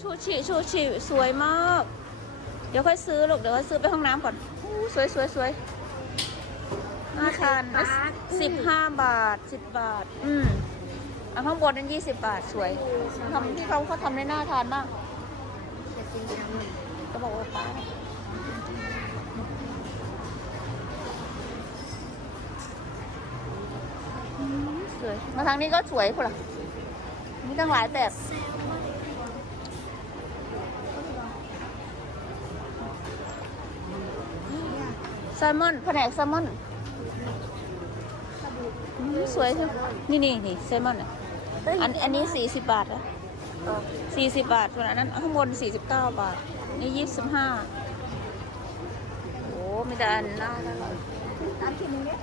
ชูชิชูชิสวยมาก เดี๋ยวค่อยซื้อลูกเดี๋ยวค่อยซื้อไปห้องน้ำก่อนอู้สวยสวยสวยน่าทานสิบห้าบาทสิบบาท อืมอันข้างบนนั้นยี่สิบบาทสวยทำที่เขาเขาทำได้น่าทานมากอยากกินแซลมอนก็บอกว่าป้าอืมสวยมาทางนี้ก็สวยพอละมีตั้งหลายแบบ ซลมอนแผนกแซลมอนอืมสวยใช่ไหมนี่นี่นี่แซลมอนอะอันอันนี้สี่สิบบาทอะสี่สิบบาทส่วนอันนั้นข้างบนสี่สิบเก้าบาท นี่ยี่สิบห้าโอ้มีแต่อันน่าอร่อยตามที่นึงเนี่ย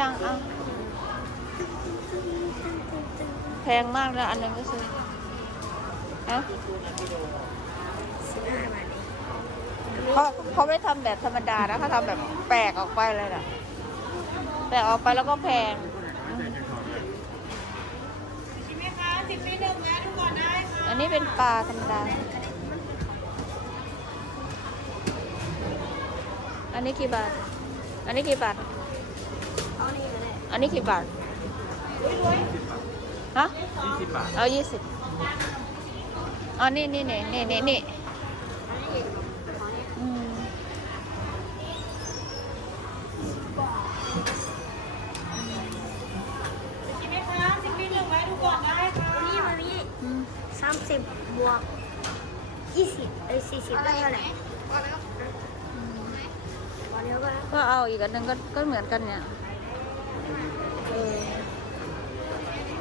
ยังอะแพงมากนะอันหนึงก็ซื้อฮะสิบห้าบาทเองเขาเขาไม่ทำแบบธรรมดานะเขาทำแบบแปลกออกไปเลยนะแปลกออกไปแล้วก็แพงชิมไหมคะสิบปีหนึ่งนะดูก่อนได้ค่ะอันนี้เป็นปลาธรรมดา อันนี้กี่บาท อันนี้กี่บาทเอานี่ก็ได้อันนี้กี่บาทฮะยี่สิบบาทเอายี่สิบอ๋อนี่นี่นี่นี่นี่นี่อืมชิมไหมคะสิบปีหนึ่งไหมดูก่อนได้ค่ะวันนี้วันนี้อืมสามสิบบวกยี่สิบเอ้ยสี่สิบได้เท่าไหร่พอแล้วพอแล้วก็ก็เอาอีกอันหนึงก็ก็เหมือนกันเนี่ย เออ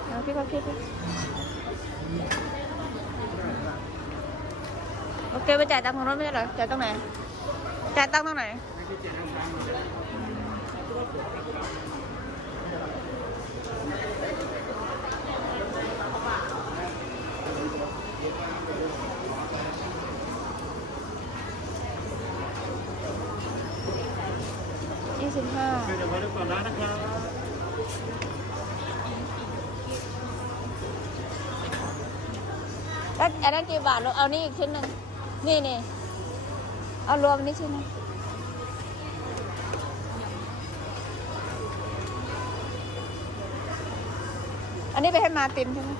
เอาพี่ก็คิดดิโอเคไปจ่ายตังค์ของรถไม่ใช่เหรอจ่ายตรงไหนจ่ายตังค์ตรงไหนยี่สิบห้าเดี๋ยวมาดูก่อนนะครับ แล้วอันนั้นกี่บาทลูกเอานี่อีกชิ้นหนึ่งนี่นี่เอารวมนี่ชิ้นหนึงอันนี้ไปให้มาร์ตินใช่ไหม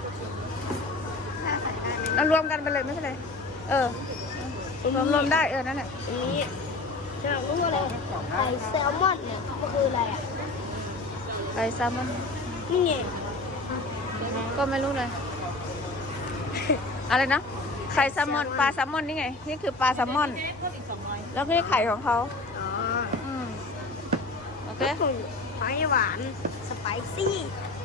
ถ้าใส่ได้ไหมเอารวมกันไปเลยไม่เป็นไร เออรวมรวมได้เออ นั่นแหละอันนี้จะรู้ว่าอะไรไข่แซลมอนเนี่ยก็คืออะไรอะ ไก่แซลมอนนี่ไงก็ไม่รู้เลย อะไรนะ ไข่แซลมอนปลาแซลมอนนี่ไง นี่คือปลาแซลมอนเจ๊เพิ่มอีกสองร้อยแล้วนี่ไข่ของเขาอ๋ออืมโอเคก็คือไฟหวาน สไปซี่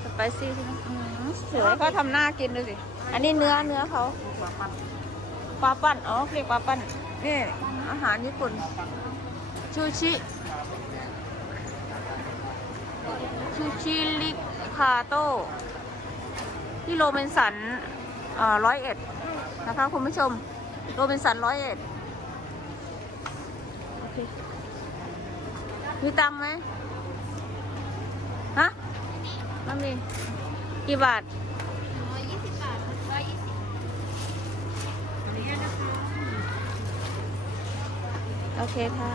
สไปซี่ใช่ไหมอืมสวยเขาทำหน้ากินดูสิ อันนี้เนื้อเนื้อเขาปลาปั้น อ๋อเรียกปลาปั้น นี่อาหารญี่ปุ่น ชูชิ ชูชิลิคาโต้ที่โรเบนสันร้อยเอ็ดนะคะคุณผู้ชม โรเบนสันร้อยเอ็ดโอเคมีตังค์ไหมฮะไม่มีกี่บาทร้อยยี่สิบบาทร้อยยี่สิบโอเคค่ะ